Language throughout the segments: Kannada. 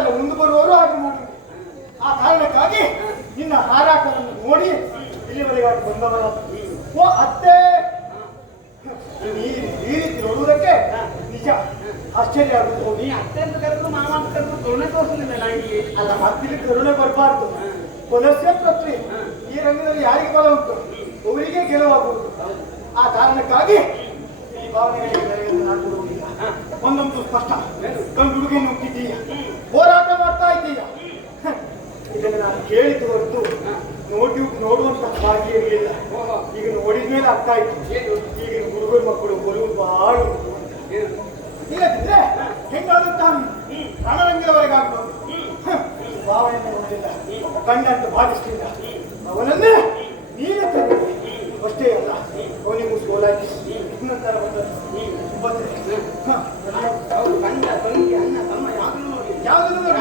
ಯಾರೆಲ್ಲ ಮುಂದೆ ಬರುವವರು ಹಾಗೆ ಮಾಡಿ. ಆ ಕಾರಣಕ್ಕಾಗಿ ನಿನ್ನ ಹಾರಾಟವನ್ನು ನೋಡಿ ಇಲ್ಲಿವರೆಗೆ ಬಂದವರ ಓ ಅತ್ತೆ ಈ ರೀತಿ ನೋಡುವುದಕ್ಕೆ ನಿಜ ಆಶ್ಚರ್ಯ ಆಗುತ್ತೆ. ನೀ ಅತ್ತೆ ಅಂತ ಕರೆದು ಮಾಮ ಅಂತ ಕರೆದು ಕರುಣೆ ತೋರಿಸಲಿಲ್ಲ ನನಗೆ. ಅಲ್ಲ ಮಕ್ಕಳಿಗೆ ಕರುಣೆ ಬರಬಾರ್ದು. ಪುನಸ್ಯ ಪೃಥ್ವಿ ಈ ರಂಗದಲ್ಲಿ ಯಾರಿಗೆ ಬಲ ಉಂಟು ಅವರಿಗೆ ಗೆಲುವಾಗುವುದು. ಆ ಕಾರಣಕ್ಕಾಗಿ ಈ ಭಾವನೆಗಳಿಗೆ ನಾನು ಕೊಡುವುದಿಲ್ಲ. ಒಂದೊಂದು ಸ್ಪಷ್ಟ ಗಂಡು ಹುಡುಗಿ ನುಗ್ಗಿದ್ದೀಯ, ಹೋರಾಟ ಮಾಡ್ತಾ ಇದ್ದೀಯ. ಇದನ್ನು ನಾನು ಕೇಳಿದ್ದು ಹೊರತು ನೋಡುವಂತ ಭಾಗ್ಯ ಇರಲಿಲ್ಲ. ಈಗ ನೋಡಿದ ಮೇಲೆ ಅರ್ಥ ಆಯ್ತು. ಈಗಿನ ಹುಡುಗರು ಮಕ್ಕಳು ಬರುವುದು ಬಹಳ ಇಲ್ಲದಿದ್ರೆ ಹೆಂಗಾದ್ರೂ ತಾನು ರಣರಂಗದವರೆಗೆ ಆಗ್ಬೋದು. ಭಾವನೆಯನ್ನು ನೋಡಿಲ್ಲ, ಕಂಡಂತ ಭಾವಿಸ್ತಿಲ್ಲ. ಅವನನ್ನೇ ನೀನೇ ತಂದಿದೆ ಅಷ್ಟೇ ಅಲ್ಲ, ಅವನಿಗೂ ಸೋಲಾಗಿ ಇನ್ನೊಂದರ ಗಂಡ ತಂಗಿ ಅಣ್ಣ ತಮ್ಮ ಯಾವ್ದು ನೋಡಿ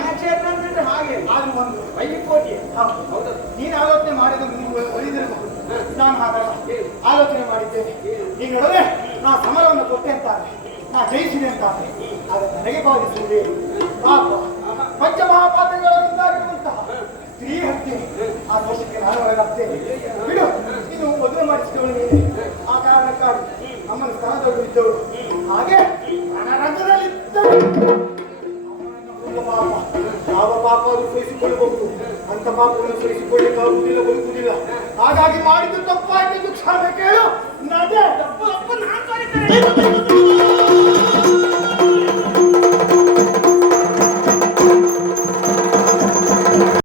ಹಾಗೆ ಆದ್ರೂ ಒಂದು ವೈಕೋಟಿ. ಹೌದು, ನೀನು ಆಲೋಚನೆ ಮಾಡಿದ ಮುಂದೆ ಒಲಿದಿರಬಹುದು. ನಾನು ಹಾಗಲ್ಲ ಆಲೋಚನೆ ಮಾಡಿದ್ದೇನೆ. ಈ ನೋಡದೆ ನಾ ಸಮರವನ್ನು ಕೊಟ್ಟೆ ಅಂತಾನೆ, ನಾ ಜಯಿಸಿದೆ ಅಂತಾನೆ, ಆಗ ನನಗೆ ಬಾಧಿಸುವುದೇ ಪಾಪ. ಪಂಚಮಹಾಪಾತಗಳಿಂದಾಗಿರುವಂತಹ ಸ್ತ್ರೀ ಹತ್ಯೆ ಆ ದೋಷಕ್ಕೆ ನಾನು ಒಳಗಾಗ್ತೇನೆ. ಬಿಡು, ಇದು ಮದುವೆ ಮಾಡಿಸಿದವಳು ನೀನೆ. ಆ ಕಾರಣಕ್ಕಾಗಿ ಅಮ್ಮನ ಸ್ಥಾನದವರು ಇದ್ದವಳು, ಹಾಗೆ ರಣರಂಗದಲ್ಲಿದ್ದವಳು. ಪಾಪ ಯಾವ ಪಾಪ ಅದು ಸಹಿಸಿಕೊಳ್ಳಬಹುದು, ಅಂತ ಪಾಪವನ್ನು ಸಹಿಸಿಕೊಳ್ಳಿಕ್ಕಾಗುವುದಿಲ್ಲ, ಬದುಕುವುದಿಲ್ಲ. ಹಾಗಾಗಿ ಮಾಡಿದ್ದು